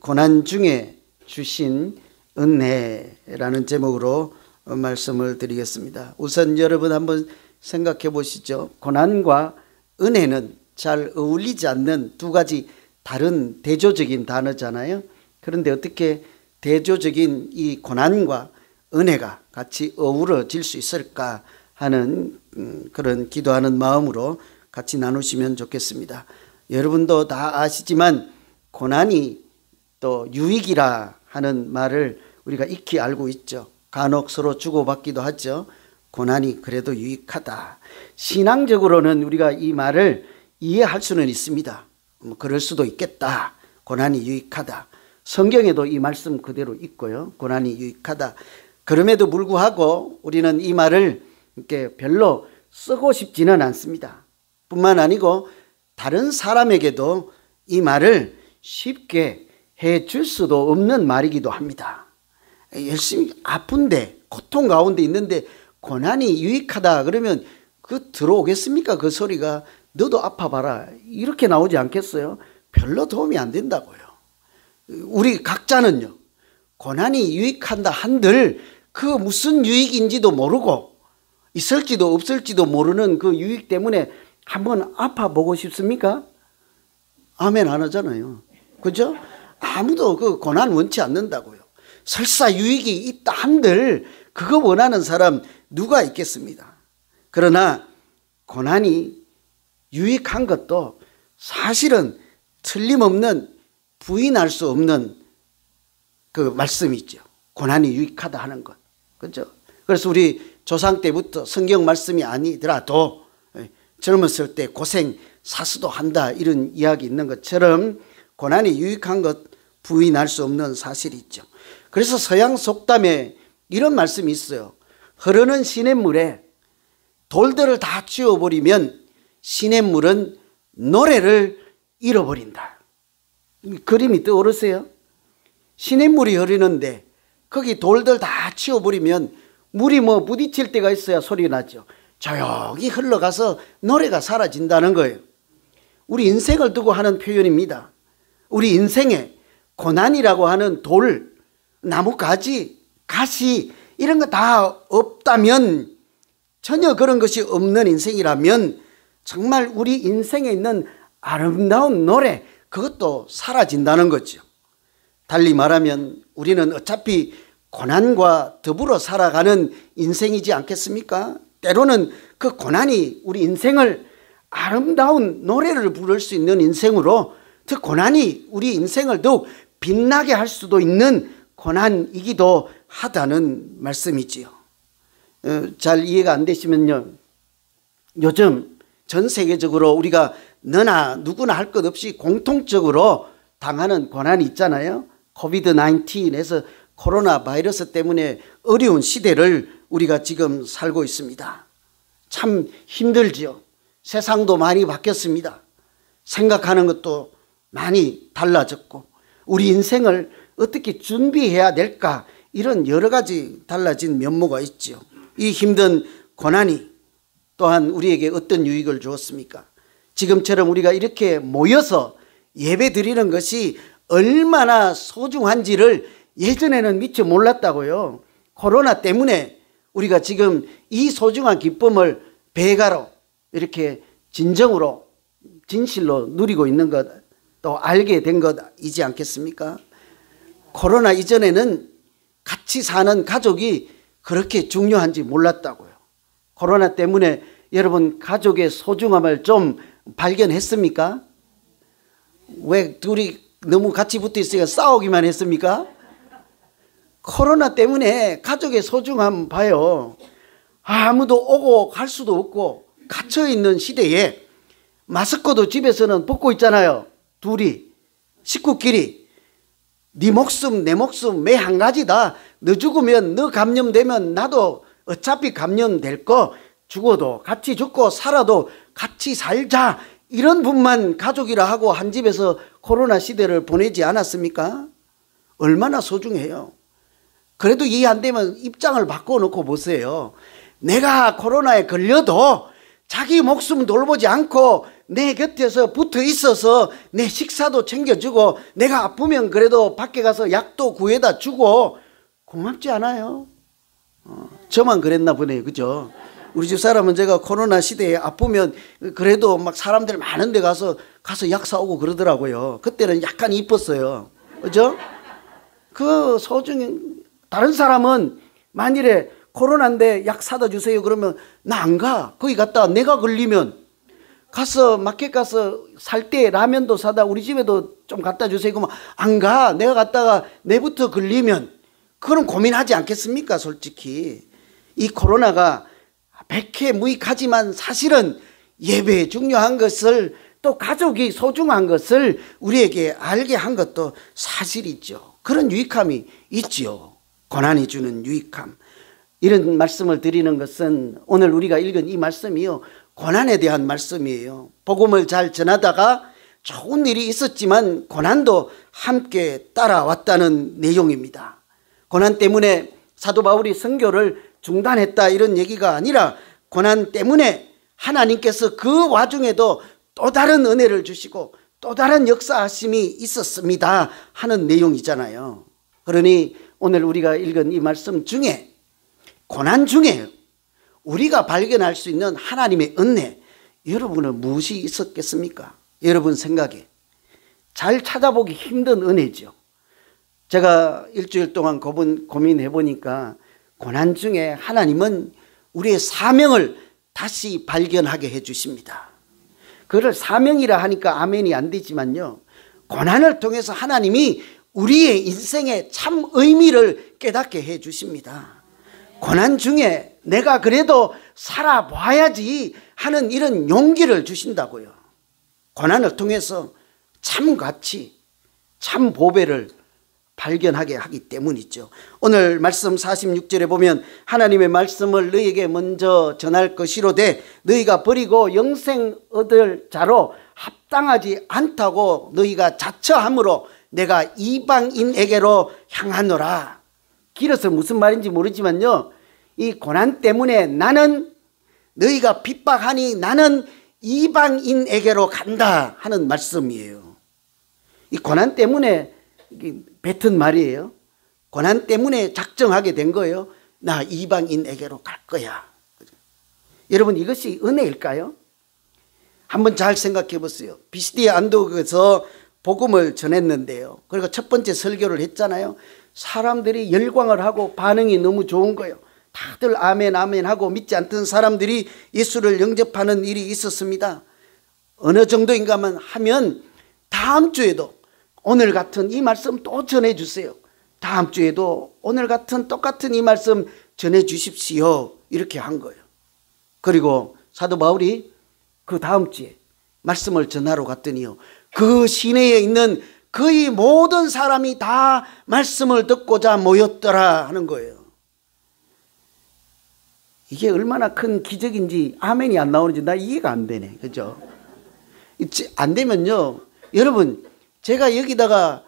고난 중에 주신 은혜라는 제목으로 말씀을 드리겠습니다. 우선 여러분 한번 생각해 보시죠. 고난과 은혜는 잘 어울리지 않는 두 가지 다른 대조적인 단어잖아요. 그런데 어떻게 대조적인 이 고난과 은혜가 같이 어우러질 수 있을까 하는 그런 기도하는 마음으로 같이 나누시면 좋겠습니다. 여러분도 다 아시지만 고난이 또 유익이라 하는 말을 우리가 익히 알고 있죠. 간혹 서로 주고받기도 하죠. 고난이 그래도 유익하다. 신앙적으로는 우리가 이 말을 이해할 수는 있습니다. 그럴 수도 있겠다. 고난이 유익하다. 성경에도 이 말씀 그대로 있고요. 고난이 유익하다. 그럼에도 불구하고 우리는 이 말을 이렇게 별로 쓰고 싶지는 않습니다. 뿐만 아니고 다른 사람에게도 이 말을 쉽게 해줄 수도 없는 말이기도 합니다. 열심히 아픈데 고통 가운데 있는데 고난이 유익하다 그러면 그 들어오겠습니까? 그 소리가 너도 아파봐라 이렇게 나오지 않겠어요? 별로 도움이 안 된다고요. 우리 각자는요, 고난이 유익한다 한들 그 무슨 유익인지도 모르고 있을지도 없을지도 모르는 그 유익 때문에 한번 아파보고 싶습니까? 아멘 안 하잖아요. 그죠? 아무도 그 고난 원치 않는다고요. 설사 유익이 있다 한들 그거 원하는 사람 누가 있겠습니다. 그러나 고난이 유익한 것도 사실은 틀림없는 부인할 수 없는 그 말씀이죠. 고난이 유익하다 하는 것. 그죠? 그래서 우리 조상 때부터 성경 말씀이 아니더라도 젊었을 때 고생 사수도 한다 이런 이야기 있는 것처럼 고난이 유익한 것 부인할 수 없는 사실이 있죠. 그래서 서양 속담에 이런 말씀이 있어요. 흐르는 시냇물에 돌들을 다 치워버리면 시냇물은 노래를 잃어버린다. 그림이 떠오르세요? 시냇물이 흐르는데 거기 돌들 다 치워버리면 물이 부딪힐 때가 있어야 소리 나죠. 조용히 흘러가서 노래가 사라진다는 거예요. 우리 인생을 두고 하는 표현입니다. 우리 인생에 고난이라고 하는 돌, 나뭇가지, 가시 이런 거 다 없다면, 전혀 그런 것이 없는 인생이라면 정말 우리 인생에 있는 아름다운 노래 그것도 사라진다는 거죠. 달리 말하면 우리는 어차피 고난과 더불어 살아가는 인생이지 않겠습니까? 때로는 그 고난이 우리 인생을 아름다운 노래를 부를 수 있는 인생으로, 그 고난이 우리 인생을 더욱 빛나게 할 수도 있는 고난이기도 하다는 말씀이지요. 잘 이해가 안 되시면요, 요즘 전 세계적으로 우리가 너나 누구나 할 것 없이 공통적으로 당하는 고난이 있잖아요. 코비드-19에서 코로나 바이러스 때문에 어려운 시대를 우리가 지금 살고 있습니다. 참 힘들지요. 세상도 많이 바뀌었습니다. 생각하는 것도 많이 달라졌고 우리 인생을 어떻게 준비해야 될까, 이런 여러 가지 달라진 면모가 있죠. 이 힘든 고난이 또한 우리에게 어떤 유익을 주었습니까? 지금처럼 우리가 이렇게 모여서 예배 드리는 것이 얼마나 소중한지를 예전에는 미처 몰랐다고요. 코로나 때문에 우리가 지금 이 소중한 기쁨을 배가로 이렇게 진정으로 진실로 누리고 있는 것, 또 알게 된 것이지 않겠습니까? 코로나 이전에는 같이 사는 가족이 그렇게 중요한지 몰랐다고요. 코로나 때문에 여러분 가족의 소중함을 좀 발견했습니까? 왜 둘이 너무 같이 붙어 있으니까 싸우기만 했습니까? 코로나 때문에 가족의 소중함 봐요. 아무도 오고 갈 수도 없고 갇혀있는 시대에 마스크도 집에서는 벗고 있잖아요. 둘이 식구끼리 네 목숨 내 목숨 매 한 가지다. 너 죽으면 너 감염되면 나도 어차피 감염될 거, 죽어도 같이 죽고 살아도 같이 살자, 이런 분만 가족이라 하고 한 집에서 코로나 시대를 보내지 않았습니까? 얼마나 소중해요. 그래도 이해 안 되면 입장을 바꿔놓고 보세요. 내가 코로나에 걸려도 자기 목숨 돌보지 않고 내 곁에서 붙어 있어서 내 식사도 챙겨주고 내가 아프면 그래도 밖에 가서 약도 구해다 주고 고맙지 않아요? 저만 그랬나 보네요. 그죠? 우리 집 사람은 제가 코로나 시대에 아프면 그래도 막 사람들 많은 데 가서 약 사오고 그러더라고요. 그때는 약간 이뻤어요. 그죠? 그 소중히 다른 사람은 만일에 코로나인데 약 사다 주세요 그러면 나 안 가. 거기 갔다가 내가 걸리면 가서 마켓 가서 살 때 라면도 사다 우리 집에도 좀 갖다 주세요 그러면 안 가. 내가 갔다가 내부터 걸리면 그건 고민하지 않겠습니까? 솔직히 이 코로나가 백해무익하지만 사실은 예배 중요한 것을 또 가족이 소중한 것을 우리에게 알게 한 것도 사실이죠. 그런 유익함이 있죠. 고난이 주는 유익함. 이런 말씀을 드리는 것은 오늘 우리가 읽은 이 말씀이요, 고난에 대한 말씀이에요. 복음을 잘 전하다가 좋은 일이 있었지만 고난도 함께 따라왔다는 내용입니다. 고난 때문에 사도 바울이 선교를 중단했다 이런 얘기가 아니라 고난 때문에 하나님께서 그 와중에도 또 다른 은혜를 주시고 또 다른 역사하심이 있었습니다 하는 내용이잖아요. 그러니 오늘 우리가 읽은 이 말씀 중에 고난 중에 우리가 발견할 수 있는 하나님의 은혜, 여러분은 무엇이 있었겠습니까? 여러분 생각에 잘 찾아보기 힘든 은혜죠. 제가 일주일 동안 고민해 보니까 고난 중에 하나님은 우리의 사명을 다시 발견하게 해 주십니다. 그걸 사명이라 하니까 아멘이 안 되지만요, 고난을 통해서 하나님이 우리의 인생의 참 의미를 깨닫게 해 주십니다. 고난 중에 내가 그래도 살아봐야지 하는 이런 용기를 주신다고요. 고난을 통해서 참 가치, 참 보배를 발견하게 하기 때문이죠. 오늘 말씀 46절에 보면 하나님의 말씀을 너희에게 먼저 전할 것이로되 너희가 버리고 영생 얻을 자로 합당하지 않다고 너희가 자처함으로 내가 이방인에게로 향하노라. 길어서 무슨 말인지 모르지만요, 이 고난 때문에 나는 너희가 핍박하니 나는 이방인에게로 간다 하는 말씀이에요. 이 고난 때문에 뱉은 말이에요. 고난 때문에 작정하게 된 거예요. 나 이방인에게로 갈 거야. 여러분, 이것이 은혜일까요? 한번 잘 생각해 보세요. 비시디아 안독에서 복음을 전했는데요, 그리고 첫 번째 설교를 했잖아요. 사람들이 열광을 하고 반응이 너무 좋은 거예요. 다들 아멘 아멘 하고 믿지 않던 사람들이 예수를 영접하는 일이 있었습니다. 어느 정도인가 하면 다음 주에도 오늘 같은 이 말씀 또 전해주세요. 다음 주에도 오늘 같은 똑같은 이 말씀 전해주십시오. 이렇게 한 거예요. 그리고 사도 바울이 그 다음 주에 말씀을 전하러 갔더니요, 그 시내에 있는 거의 모든 사람이 다 말씀을 듣고자 모였더라 하는 거예요. 이게 얼마나 큰 기적인지 아멘이 안 나오는지 나 이해가 안 되네. 그죠? 안 되면요, 여러분, 제가 여기다가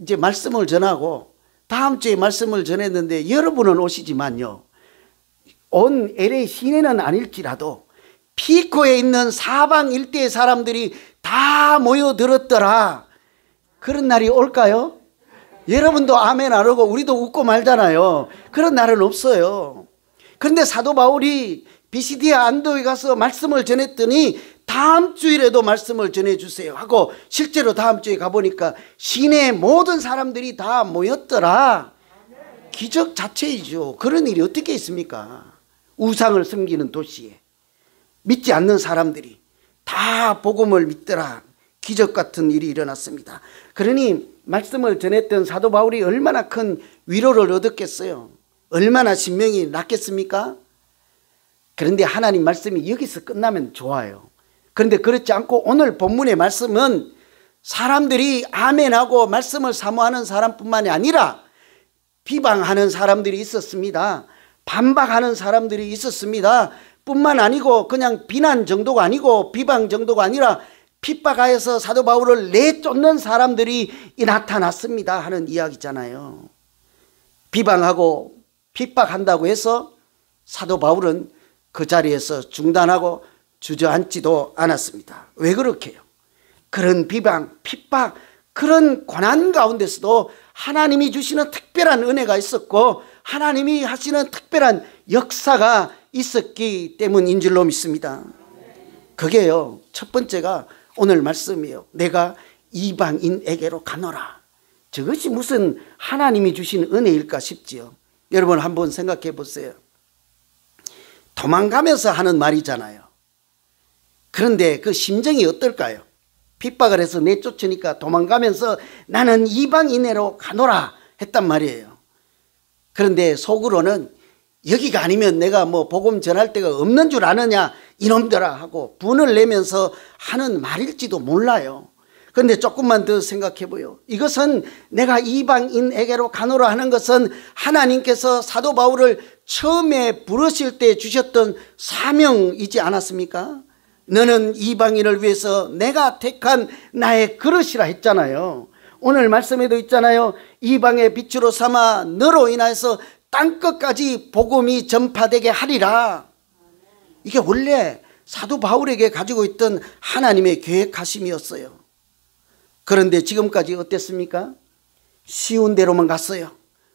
이제 말씀을 전하고 다음 주에 말씀을 전했는데 여러분은 오시지만요, 온 LA 시내는 아닐지라도 피코에 있는 사방 일대의 사람들이 다 모여들었더라. 그런 날이 올까요? 여러분도 아멘 안 하고 우리도 웃고 말잖아요. 그런 날은 없어요. 그런데 사도 바울이 비시디아 안도에 가서 말씀을 전했더니 다음 주일에도 말씀을 전해주세요 하고 실제로 다음 주에 가보니까 시내의 모든 사람들이 다 모였더라. 기적 자체이죠. 그런 일이 어떻게 있습니까? 우상을 섬기는 도시에 믿지 않는 사람들이 다 복음을 믿더라. 기적 같은 일이 일어났습니다. 그러니 말씀을 전했던 사도 바울이 얼마나 큰 위로를 얻었겠어요. 얼마나 신명이 났겠습니까? 그런데 하나님 말씀이 여기서 끝나면 좋아요. 그런데 그렇지 않고 오늘 본문의 말씀은 사람들이 아멘하고 말씀을 사모하는 사람뿐만이 아니라 비방하는 사람들이 있었습니다. 반박하는 사람들이 있었습니다. 뿐만 아니고 그냥 비난 정도가 아니고 비방 정도가 아니라 핍박하여서 사도 바울을 내쫓는 사람들이 나타났습니다 하는 이야기잖아요. 비방하고 핍박한다고 해서 사도 바울은 그 자리에서 중단하고 주저앉지도 않았습니다. 왜 그렇게요? 그런 비방, 핍박, 그런 고난 가운데서도 하나님이 주시는 특별한 은혜가 있었고 하나님이 하시는 특별한 역사가 있었기 때문인 줄로 믿습니다. 그게요, 첫 번째가 오늘 말씀이에요. 내가 이방인에게로 가노라. 저것이 무슨 하나님이 주신 은혜일까 싶지요. 여러분 한번 생각해 보세요. 도망가면서 하는 말이잖아요. 그런데 그 심정이 어떨까요? 핍박을 해서 내쫓으니까 도망가면서 나는 이방인에로 가노라 했단 말이에요. 그런데 속으로는 여기가 아니면 내가 뭐 복음 전할 데가 없는 줄 아느냐 이놈들아 하고 분을 내면서 하는 말일지도 몰라요. 그런데 조금만 더 생각해 보요. 이것은 내가 이방인에게로 가노라 하는 것은 하나님께서 사도 바울을 처음에 부르실 때 주셨던 사명이지 않았습니까? 너는 이방인을 위해서 내가 택한 나의 그릇이라 했잖아요. 오늘 말씀에도 있잖아요. 이방의 빛으로 삼아 너로 인하여서 땅끝까지 복음이 전파되게 하리라. 이게 원래 사도 바울에게 가지고 있던 하나님의 계획하심이었어요. 그런데 지금까지 어땠습니까? 쉬운 데로만 갔어요.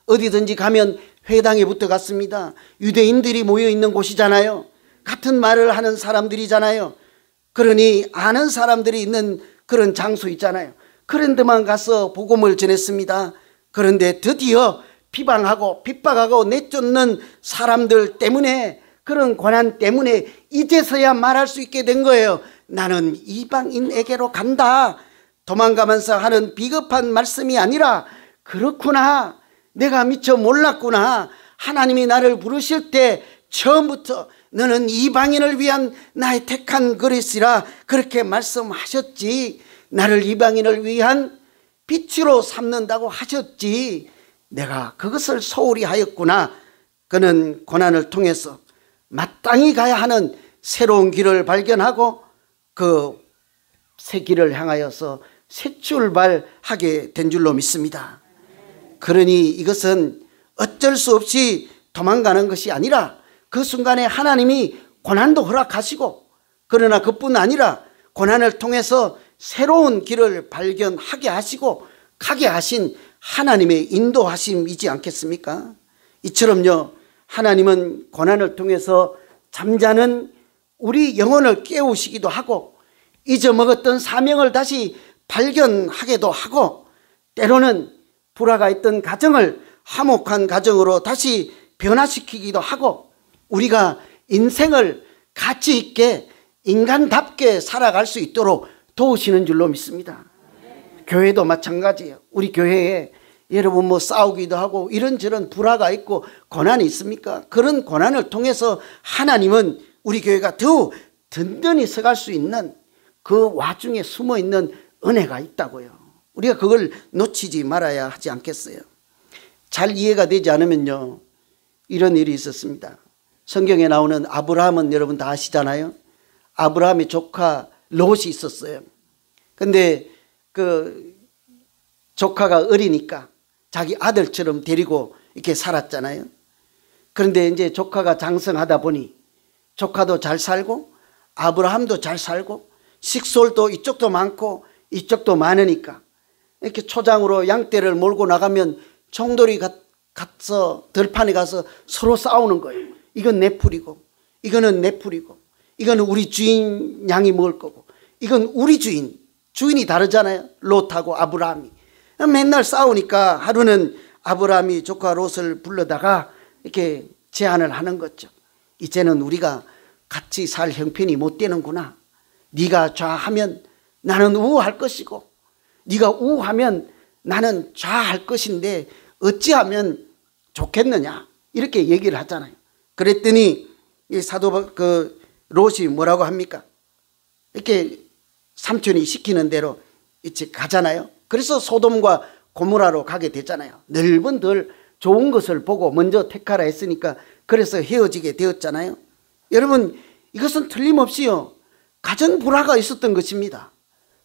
어디든지 가면 회당에 붙어 갔습니다. 유대인들이 모여 있는 곳이잖아요. 같은 말을 하는 사람들이잖아요. 그러니 아는 사람들이 있는 그런 장소 있잖아요. 그런 데만 가서 복음을 전했습니다. 그런데 드디어 비방하고 핍박하고 내쫓는 사람들 때문에, 그런 고난 때문에 이제서야 말할 수 있게 된 거예요. 나는 이방인에게로 간다. 도망가면서 하는 비겁한 말씀이 아니라 그렇구나, 내가 미처 몰랐구나, 하나님이 나를 부르실 때 처음부터 너는 이방인을 위한 나의 택한 그릇이라 그렇게 말씀하셨지, 나를 이방인을 위한 빛으로 삼는다고 하셨지, 내가 그것을 소홀히 하였구나. 그는 고난을 통해서 마땅히 가야 하는 새로운 길을 발견하고 그 새 길을 향하여서 새 출발하게 된 줄로 믿습니다. 그러니 이것은 어쩔 수 없이 도망가는 것이 아니라 그 순간에 하나님이 고난도 허락하시고, 그러나 그뿐 아니라 고난을 통해서 새로운 길을 발견하게 하시고 가게 하신 하나님의 인도하심이지 않겠습니까? 이처럼요, 하나님은 고난을 통해서 잠자는 우리 영혼을 깨우시기도 하고 잊어먹었던 사명을 다시 발견하게도 하고, 때로는 불화가 있던 가정을 화목한 가정으로 다시 변화시키기도 하고, 우리가 인생을 가치 있게 인간답게 살아갈 수 있도록 도우시는 줄로 믿습니다. 교회도 마찬가지예요. 우리 교회에 여러분 뭐 싸우기도 하고 이런저런 불화가 있고 고난이 있습니까? 그런 고난을 통해서 하나님은 우리 교회가 더욱 든든히 서갈 수 있는 그 와중에 숨어있는 은혜가 있다고요. 우리가 그걸 놓치지 말아야 하지 않겠어요? 잘 이해가 되지 않으면요, 이런 일이 있었습니다. 성경에 나오는 아브라함은 여러분 다 아시잖아요. 아브라함의 조카 롯이 있었어요. 근데 그 조카가 어리니까 자기 아들처럼 데리고 이렇게 살았잖아요. 그런데 이제 조카가 장성하다 보니 조카도 잘 살고 아브라함도 잘 살고 식솔도 이쪽도 많고 이쪽도 많으니까 이렇게 초장으로 양떼를 몰고 나가면 총돌이 가서 들판에 가서 서로 싸우는 거예요. 이건 내 풀이고 이거는 내 풀이고 이거는 우리 주인 양이 먹을 거고 이건 우리 주인이 다르잖아요. 롯하고 아브라함이. 맨날 싸우니까 하루는 아브라함이 조카 롯을 불러다가 이렇게 제안을 하는 거죠. 이제는 우리가 같이 살 형편이 못 되는구나. 네가 좌하면 나는 우할 것이고 네가 우하면 나는 좌할 것인데 어찌하면 좋겠느냐, 이렇게 얘기를 하잖아요. 그랬더니 이 사도 그 롯이 뭐라고 합니까? 이렇게 삼촌이 시키는 대로 이제 가잖아요. 그래서 소돔과 고모라로 가게 되잖아요. 넓은 들 좋은 것을 보고 먼저 택하라 했으니까 그래서 헤어지게 되었잖아요. 여러분, 이것은 틀림없이요, 가정 불화가 있었던 것입니다.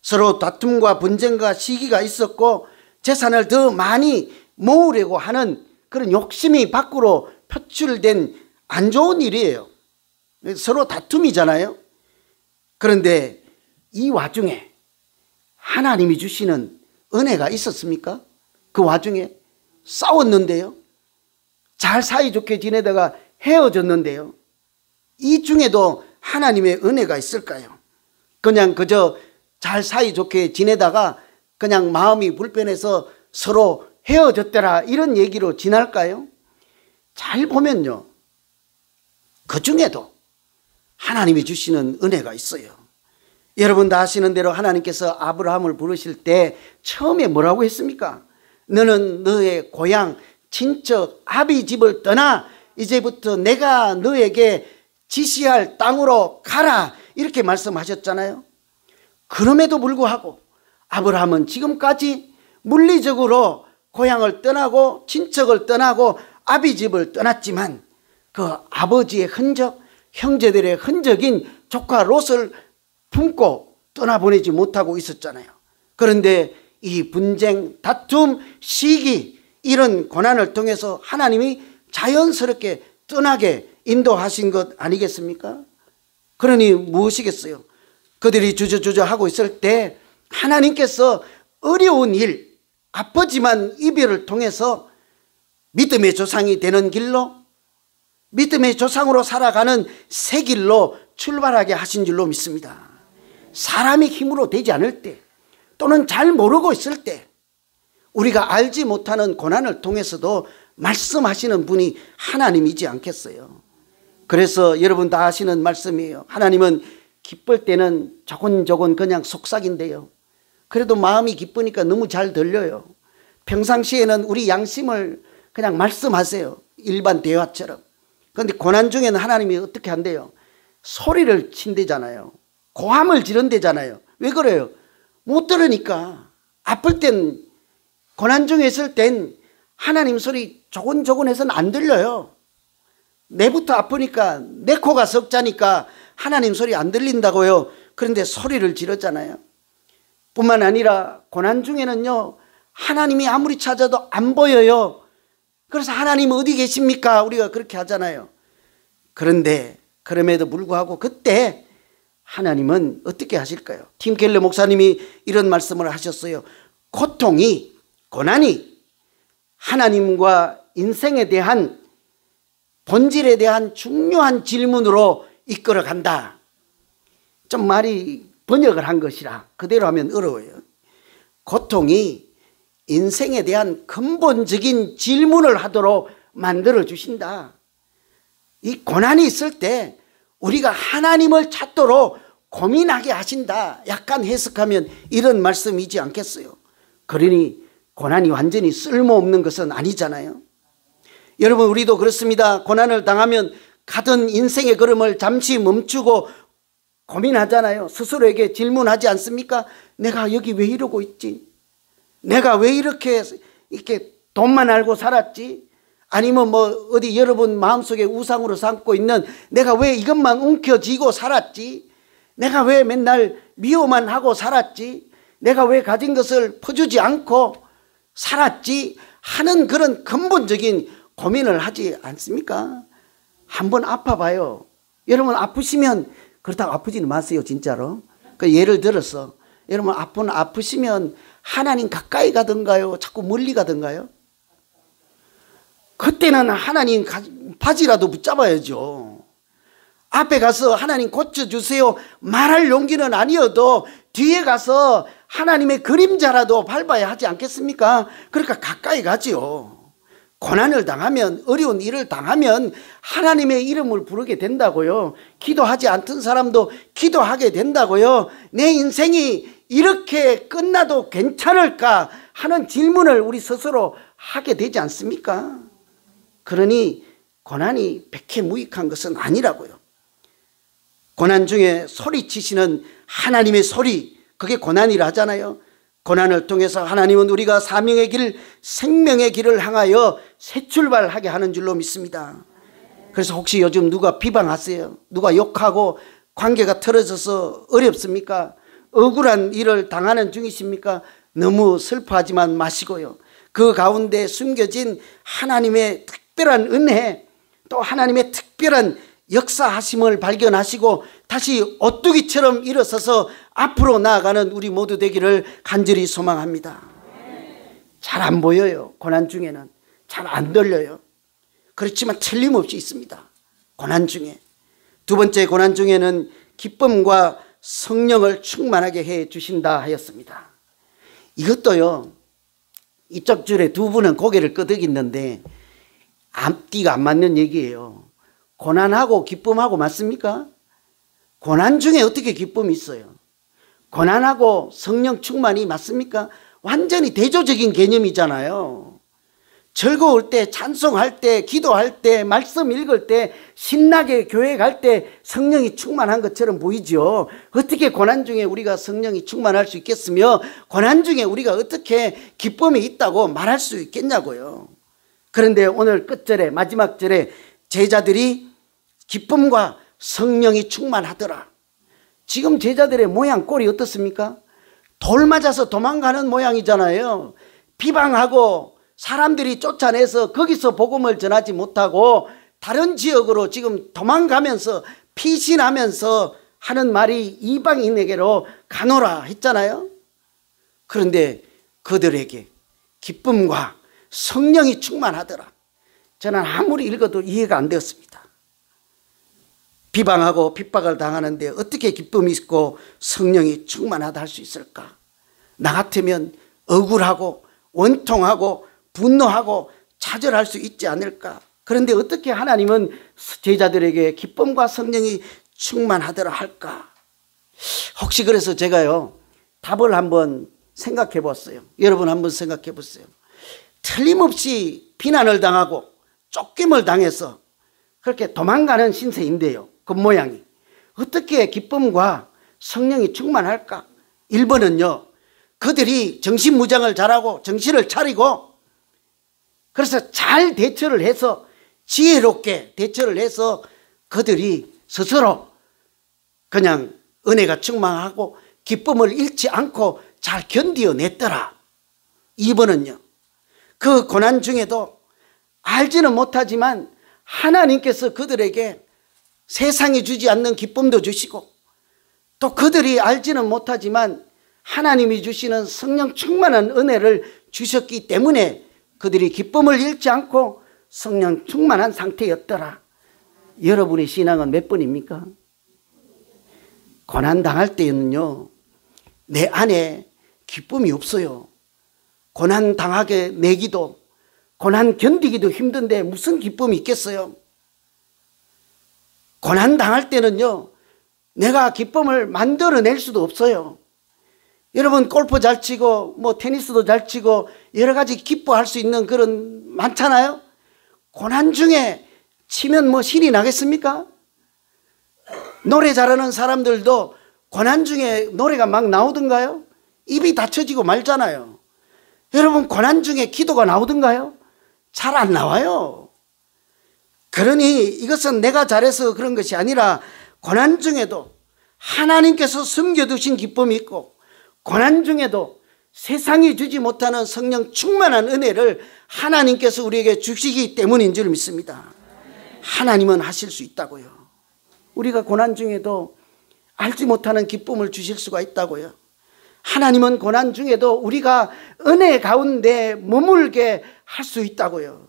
서로 다툼과 분쟁과 시기가 있었고 재산을 더 많이 모으려고 하는 그런 욕심이 밖으로 표출된 안 좋은 일이에요. 서로 다툼이잖아요. 그런데 이 와중에 하나님이 주시는 은혜가 있었습니까? 그 와중에 싸웠는데요. 잘 사이좋게 지내다가 헤어졌는데요. 이 중에도 하나님의 은혜가 있을까요? 그냥 그저 잘 사이좋게 지내다가 그냥 마음이 불편해서 서로 헤어졌더라 이런 얘기로 지날까요? 잘 보면요, 그 중에도 하나님이 주시는 은혜가 있어요. 여러분 다 아시는 대로 하나님께서 아브라함을 부르실 때 처음에 뭐라고 했습니까? 너는 너의 고향 친척 아비 집을 떠나 이제부터 내가 너에게 지시할 땅으로 가라 이렇게 말씀하셨잖아요. 그럼에도 불구하고 아브라함은 지금까지 물리적으로 고향을 떠나고 친척을 떠나고 아비 집을 떠났지만 그 아버지의 흔적, 형제들의 흔적인 조카 롯을 품고 떠나보내지 못하고 있었잖아요. 그런데 이 분쟁, 다툼, 시기 이런 고난을 통해서 하나님이 자연스럽게 떠나게 인도하신 것 아니겠습니까? 그러니 무엇이겠어요? 그들이 주저주저 하고 있을 때 하나님께서 어려운 일, 아프지만 이별을 통해서 믿음의 조상이 되는 길로, 믿음의 조상으로 살아가는 새 길로 출발하게 하신 줄로 믿습니다. 사람의 힘으로 되지 않을 때 또는 잘 모르고 있을 때 우리가 알지 못하는 고난을 통해서도 말씀하시는 분이 하나님이지 않겠어요? 그래서 여러분 다 아시는 말씀이에요. 하나님은 기쁠 때는 조곤조곤 그냥 속삭인데요, 그래도 마음이 기쁘니까 너무 잘 들려요. 평상시에는 우리 양심을 그냥 말씀하세요, 일반 대화처럼. 그런데 고난 중에는 하나님이 어떻게 한대요? 소리를 친대잖아요. 고함을 지른대잖아요. 왜 그래요? 못 들으니까. 아플 땐, 고난 중에 있을 땐 하나님 소리 조곤조곤해서는 안 들려요. 내부터 아프니까, 내 코가 석자니까 하나님 소리 안 들린다고요. 그런데 소리를 지르잖아요. 뿐만 아니라 고난 중에는요, 하나님이 아무리 찾아도 안 보여요. 그래서 하나님 어디 계십니까? 우리가 그렇게 하잖아요. 그런데 그럼에도 불구하고 그때 하나님은 어떻게 하실까요? 팀 켈러 목사님이 이런 말씀을 하셨어요. 고통이, 고난이 하나님과 인생에 대한 본질에 대한 중요한 질문으로 이끌어 간다. 좀 말이 번역을 한 것이라 그대로 하면 어려워요. 고통이 인생에 대한 근본적인 질문을 하도록 만들어 주신다. 이 고난이 있을 때 우리가 하나님을 찾도록 고민하게 하신다. 약간 해석하면 이런 말씀이지 않겠어요? 그러니 고난이 완전히 쓸모없는 것은 아니잖아요. 여러분 우리도 그렇습니다. 고난을 당하면 가던 인생의 걸음을 잠시 멈추고 고민하잖아요. 스스로에게 질문하지 않습니까? 내가 여기 왜 이러고 있지? 내가 왜 이렇게 돈만 알고 살았지? 아니면 뭐 어디 여러분 마음속에 우상으로 삼고 있는 내가 왜 이것만 움켜쥐고 살았지? 내가 왜 맨날 미워만 하고 살았지? 내가 왜 가진 것을 퍼주지 않고 살았지? 하는 그런 근본적인 고민을 하지 않습니까? 한번 아파봐요. 여러분 아프시면, 그렇다고 아프지는 마세요 진짜로. 그 예를 들어서 여러분 아프시면 하나님 가까이 가든가요? 자꾸 멀리 가든가요? 그때는 하나님 바지라도 붙잡아야죠. 앞에 가서 하나님 고쳐주세요 말할 용기는 아니어도 뒤에 가서 하나님의 그림자라도 밟아야 하지 않겠습니까? 그러니까 가까이 가지요. 고난을 당하면, 어려운 일을 당하면 하나님의 이름을 부르게 된다고요. 기도하지 않던 사람도 기도하게 된다고요. 내 인생이 이렇게 끝나도 괜찮을까 하는 질문을 우리 스스로 하게 되지 않습니까? 그러니 고난이 백해무익한 것은 아니라고요. 고난 중에 소리치시는 하나님의 소리, 그게 고난이라 하잖아요. 고난을 통해서 하나님은 우리가 사명의 길, 생명의 길을 향하여 새 출발하게 하는 줄로 믿습니다. 그래서 혹시 요즘 누가 비방하세요? 누가 욕하고 관계가 틀어져서 어렵습니까? 억울한 일을 당하는 중이십니까? 너무 슬퍼하지만 마시고요. 그 가운데 숨겨진 하나님의 특별한 은혜, 또 하나님의 특별한 역사하심을 발견하시고 다시 오뚜기처럼 일어서서 앞으로 나아가는 우리 모두 되기를 간절히 소망합니다. 잘 안 보여요. 고난 중에는 잘 안 들려요. 그렇지만 틀림없이 있습니다. 고난 중에. 두 번째 고난 중에는 기쁨과 성령을 충만하게 해 주신다 하였습니다. 이것도요, 이쪽 줄에 두 분은 고개를 끄덕이는데 앞뒤가 안 맞는 얘기예요. 고난하고 기쁨하고 맞습니까? 고난 중에 어떻게 기쁨이 있어요? 고난하고 성령 충만이 맞습니까? 완전히 대조적인 개념이잖아요. 즐거울 때, 찬송할 때, 기도할 때, 말씀 읽을 때, 신나게 교회 갈 때 성령이 충만한 것처럼 보이죠. 어떻게 고난 중에 우리가 성령이 충만할 수 있겠으며 고난 중에 우리가 어떻게 기쁨이 있다고 말할 수 있겠냐고요. 그런데 오늘 끝절에 마지막 절에 제자들이 기쁨과 성령이 충만하더라. 지금 제자들의 모양 꼴이 어떻습니까? 돌 맞아서 도망가는 모양이잖아요. 비방하고 사람들이 쫓아내서 거기서 복음을 전하지 못하고 다른 지역으로 지금 도망가면서 피신하면서 하는 말이 이방인에게로 가노라 했잖아요. 그런데 그들에게 기쁨과 성령이 충만하더라. 저는 아무리 읽어도 이해가 안 되었습니다. 비방하고 핍박을 당하는데 어떻게 기쁨이 있고 성령이 충만하다 할 수 있을까? 나 같으면 억울하고 원통하고 분노하고 좌절할 수 있지 않을까? 그런데 어떻게 하나님은 제자들에게 기쁨과 성령이 충만하더라 할까? 혹시 그래서 제가요, 답을 한번 생각해 봤어요. 여러분 한번 생각해 보세요. 틀림없이 비난을 당하고 쫓김을 당해서 그렇게 도망가는 신세인데요, 겉모양이 어떻게 기쁨과 성령이 충만할까? 1번은요, 그들이 정신무장을 잘하고 정신을 차리고 그래서 잘 대처를 해서 지혜롭게 대처를 해서 그들이 스스로 그냥 은혜가 충만하고 기쁨을 잃지 않고 잘 견디어냈더라. 2번은요, 그 고난 중에도 알지는 못하지만 하나님께서 그들에게 세상이 주지 않는 기쁨도 주시고 또 그들이 알지는 못하지만 하나님이 주시는 성령 충만한 은혜를 주셨기 때문에 그들이 기쁨을 잃지 않고 성령 충만한 상태였더라. 여러분의 신앙은 몇 번입니까? 고난 당할 때는요, 내 안에 기쁨이 없어요. 고난 당하게 내기도, 고난 견디기도 힘든데 무슨 기쁨이 있겠어요? 고난 당할 때는요, 내가 기쁨을 만들어낼 수도 없어요. 여러분 골프 잘 치고 뭐 테니스도 잘 치고 여러 가지 기뻐할 수 있는 그런 많잖아요. 고난 중에 치면 뭐 신이 나겠습니까? 노래 잘하는 사람들도 고난 중에 노래가 막 나오던가요? 입이 닫혀지고 말잖아요. 여러분 고난 중에 기도가 나오던가요? 잘 안 나와요. 그러니 이것은 내가 잘해서 그런 것이 아니라 고난 중에도 하나님께서 숨겨두신 기쁨이 있고 고난 중에도 세상이 주지 못하는 성령 충만한 은혜를 하나님께서 우리에게 주시기 때문인 줄 믿습니다. 하나님은 하실 수 있다고요. 우리가 고난 중에도 알지 못하는 기쁨을 주실 수가 있다고요. 하나님은 고난 중에도 우리가 은혜 가운데 머물게 할 수 있다고요.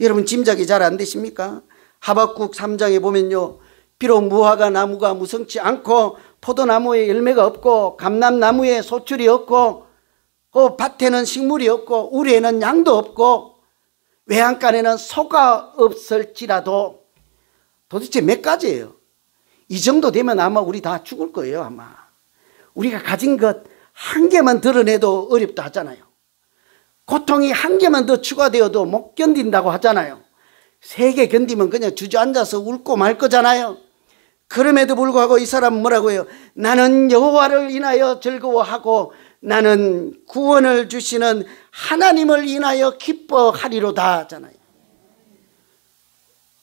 여러분 짐작이 잘 안 되십니까? 하박국 3장에 보면요, 비록 무화과 나무가 무성치 않고 포도나무에 열매가 없고 감람나무에 소출이 없고 밭에는 식물이 없고 우리에는 양도 없고 외양간에는 소가 없을지라도 도대체 몇 가지예요? 이 정도 되면 아마 우리 다 죽을 거예요. 아마 우리가 가진 것 한 개만 드러내도 어렵다 하잖아요. 고통이 한 개만 더 추가되어도 못 견딘다고 하잖아요. 3개 견디면 그냥 주저앉아서 울고 말 거잖아요. 그럼에도 불구하고 이 사람은 뭐라고 해요? 나는 여호와를 인하여 즐거워하고 나는 구원을 주시는 하나님을 인하여 기뻐하리로다 하잖아요.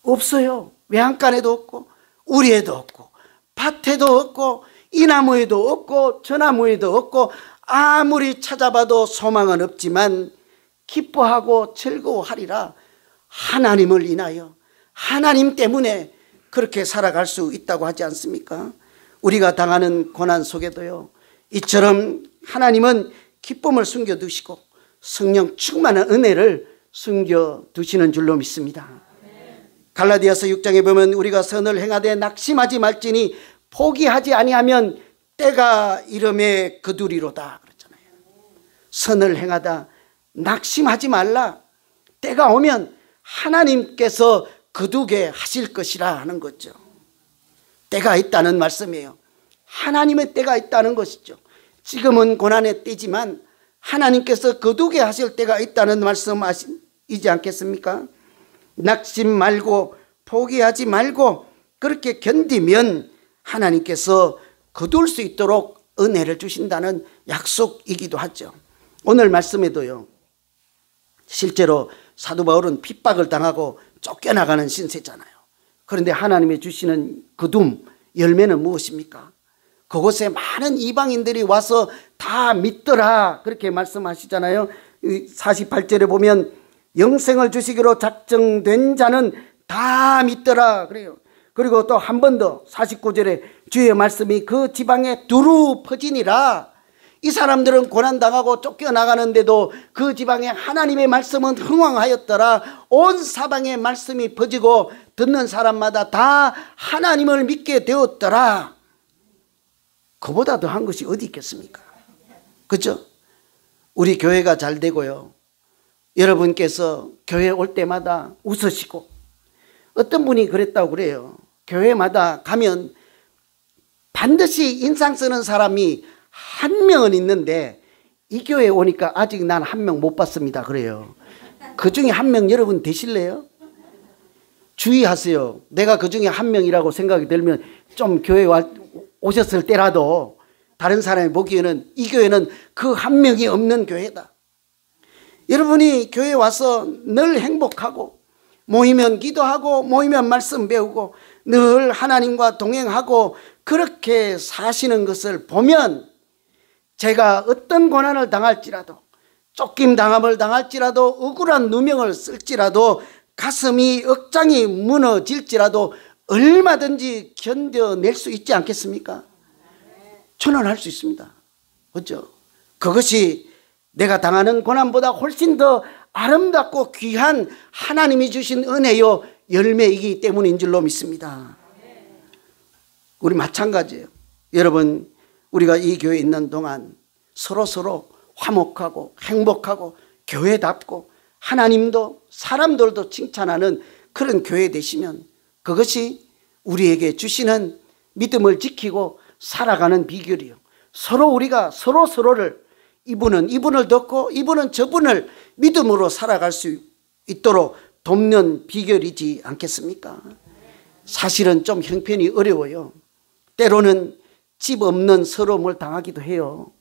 없어요. 외양간에도 없고 우리에도 없고 밭에도 없고 이 나무에도 없고 저 나무에도 없고 아무리 찾아봐도 소망은 없지만 기뻐하고 즐거워하리라. 하나님을 인하여 하나님 때문에 그렇게 살아갈 수 있다고 하지 않습니까? 우리가 당하는 고난 속에도요, 이처럼 하나님은 기쁨을 숨겨두시고 성령 충만한 은혜를 숨겨두시는 줄로 믿습니다. 갈라디아서 6장에 보면 우리가 선을 행하되 낙심하지 말지니 포기하지 아니하면 때가 이름에 거두리로다 그랬잖아요. 선을 행하다 낙심하지 말라. 때가 오면 하나님께서 거두게 하실 것이라 하는 거죠. 때가 있다는 말씀이에요. 하나님의 때가 있다는 것이죠. 지금은 고난의 때지만 하나님께서 거두게 하실 때가 있다는 말씀이지 않겠습니까? 낙심 말고 포기하지 말고 그렇게 견디면 하나님께서 거둘 수 있도록 은혜를 주신다는 약속이기도 하죠. 오늘 말씀에도요, 실제로 사도 바울은 핍박을 당하고 쫓겨나가는 신세잖아요. 그런데 하나님이 주시는 거둠 열매는 무엇입니까? 그곳에 많은 이방인들이 와서 다 믿더라 그렇게 말씀하시잖아요. 48절에 보면 영생을 주시기로 작정된 자는 다 믿더라 그래요. 그리고 또 한 번 더 49절에 주의 말씀이 그 지방에 두루 퍼지니라. 이 사람들은 고난당하고 쫓겨나가는데도 그 지방에 하나님의 말씀은 흥왕하였더라. 온 사방에 말씀이 퍼지고 듣는 사람마다 다 하나님을 믿게 되었더라. 그보다 더한 것이 어디 있겠습니까? 그렇죠? 우리 교회가 잘 되고요, 여러분께서 교회 올 때마다 웃으시고, 어떤 분이 그랬다고 그래요. 교회마다 가면 반드시 인상 쓰는 사람이 한 명은 있는데 이 교회에 오니까 아직 난 한 명 못 봤습니다 그래요. 그 중에 한 명 여러분 되실래요? 주의하세요. 내가 그 중에 한 명이라고 생각이 들면 좀 교회에 오셨을 때라도 다른 사람이 보기에는 이 교회는 그 한 명이 없는 교회다. 여러분이 교회에 와서 늘 행복하고 모이면 기도하고 모이면 말씀 배우고 늘 하나님과 동행하고 그렇게 사시는 것을 보면 제가 어떤 고난을 당할지라도, 쫓김 당함을 당할지라도, 억울한 누명을 쓸지라도, 가슴이 억장이 무너질지라도 얼마든지 견뎌낼 수 있지 않겠습니까? 저는 할 수 있습니다. 그렇죠? 그것이 내가 당하는 고난보다 훨씬 더 아름답고 귀한 하나님이 주신 은혜요 열매이기 때문인 줄로 믿습니다. 우리 마찬가지예요. 여러분, 우리가 이 교회에 있는 동안 서로 화목하고 행복하고 교회답고 하나님도 사람들도 칭찬하는 그런 교회 되시면 그것이 우리에게 주시는 믿음을 지키고 살아가는 비결이요. 서로 우리가 서로를 이분은 이분을 돕고 이분은 저분을 믿음으로 살아갈 수 있도록 돕는 비결이지 않겠습니까? 사실은 좀 형편이 어려워요. 때로는 집 없는 서러움을 당하기도 해요.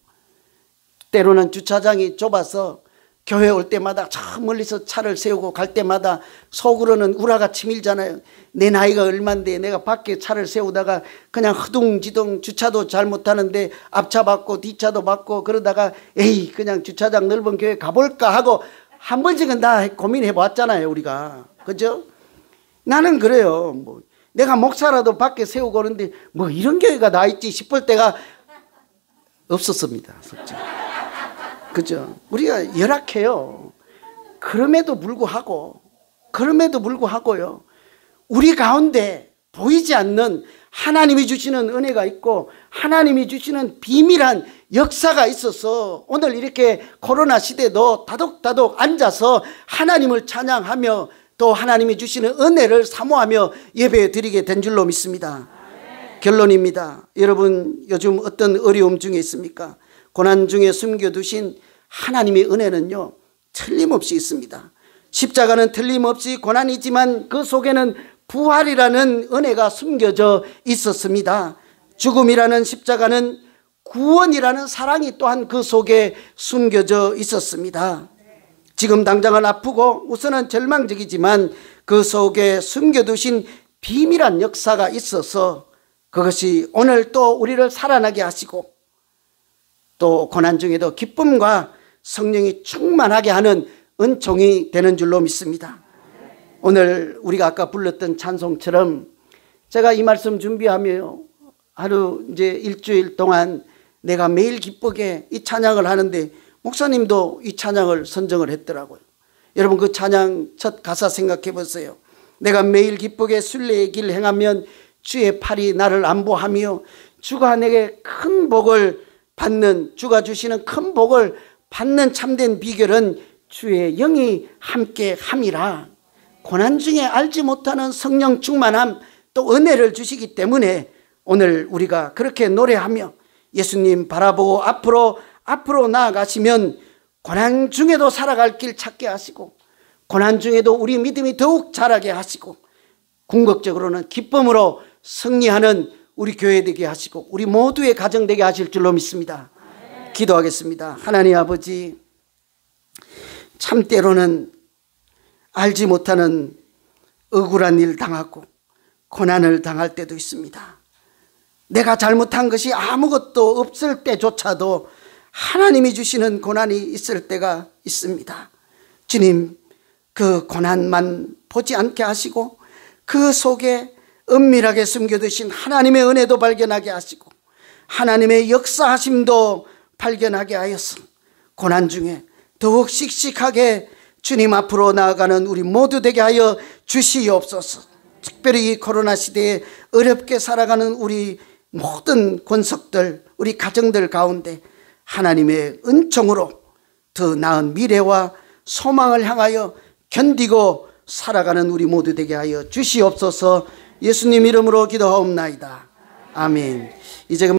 때로는 주차장이 좁아서 교회 올 때마다 저 멀리서 차를 세우고 갈 때마다 속으로는 우라가 치밀잖아요. 내 나이가 얼만데 내가 밖에 차를 세우다가 그냥 허둥지둥 주차도 잘 못하는데 앞차 받고 뒷차도 받고 그러다가 에이 그냥 주차장 넓은 교회 가볼까 하고 한 번씩은 다 고민해 봤잖아요 우리가. 그죠? 나는 그래요. 뭐 내가 목사라도 밖에 세우고 그러는데 뭐 이런 교회가 나 있지 싶을 때가 없었습니다. 솔직히. 그죠? 우리가 열악해요. 그럼에도 불구하고요. 우리 가운데 보이지 않는 하나님이 주시는 은혜가 있고 하나님이 주시는 비밀한 역사가 있어서 오늘 이렇게 코로나 시대도 다독다독 앉아서 하나님을 찬양하며 또 하나님이 주시는 은혜를 사모하며 예배 드리게 된 줄로 믿습니다. 결론입니다. 여러분 요즘 어떤 어려움 중에 있습니까? 고난 중에 숨겨두신 하나님의 은혜는요 틀림없이 있습니다. 십자가는 틀림없이 고난이지만 그 속에는 부활이라는 은혜가 숨겨져 있었습니다. 죽음이라는 십자가는 구원이라는 사랑이 또한 그 속에 숨겨져 있었습니다. 지금 당장은 아프고 우선은 절망적이지만 그 속에 숨겨두신 비밀한 역사가 있어서 그것이 오늘 또 우리를 살아나게 하시고 또 고난 중에도 기쁨과 성령이 충만하게 하는 은총이 되는 줄로 믿습니다. 오늘 우리가 아까 불렀던 찬송처럼 제가 이 말씀 준비하며 하루 이제 일주일 동안 내가 매일 기쁘게 이 찬양을 하는데 목사님도 이 찬양을 선정을 했더라고요. 여러분 그 찬양 첫 가사 생각해 보세요. 내가 매일 기쁘게 순례의 길 행하면 주의 팔이 나를 안보하며 주가 내게 큰 복을 받는, 주가 주시는 큰 복을 받는 참된 비결은 주의 영이 함께 함이라. 고난 중에 알지 못하는 성령 충만함 또 은혜를 주시기 때문에 오늘 우리가 그렇게 노래하며 예수님 바라보고 앞으로 나아가시면 고난 중에도 살아갈 길 찾게 하시고 고난 중에도 우리 믿음이 더욱 자라게 하시고 궁극적으로는 기쁨으로 승리하는 우리 교회 되게 하시고 우리 모두의 가정 되게 하실 줄로 믿습니다. 기도하겠습니다. 하나님 아버지, 참 때로는 알지 못하는 억울한 일 당하고 고난을 당할 때도 있습니다. 내가 잘못한 것이 아무것도 없을 때조차도 하나님이 주시는 고난이 있을 때가 있습니다. 주님, 그 고난만 보지 않게 하시고 그 속에 은밀하게 숨겨두신 하나님의 은혜도 발견하게 하시고 하나님의 역사하심도 발견하게 하여서 고난 중에 더욱 씩씩하게 주님 앞으로 나아가는 우리 모두 되게 하여 주시옵소서. 특별히 이 코로나 시대에 어렵게 살아가는 우리 모든 권속들, 우리 가정들 가운데 하나님의 은총으로 더 나은 미래와 소망을 향하여 견디고 살아가는 우리 모두 되게 하여 주시옵소서. 예수님 이름으로 기도하옵나이다. 아멘. 이제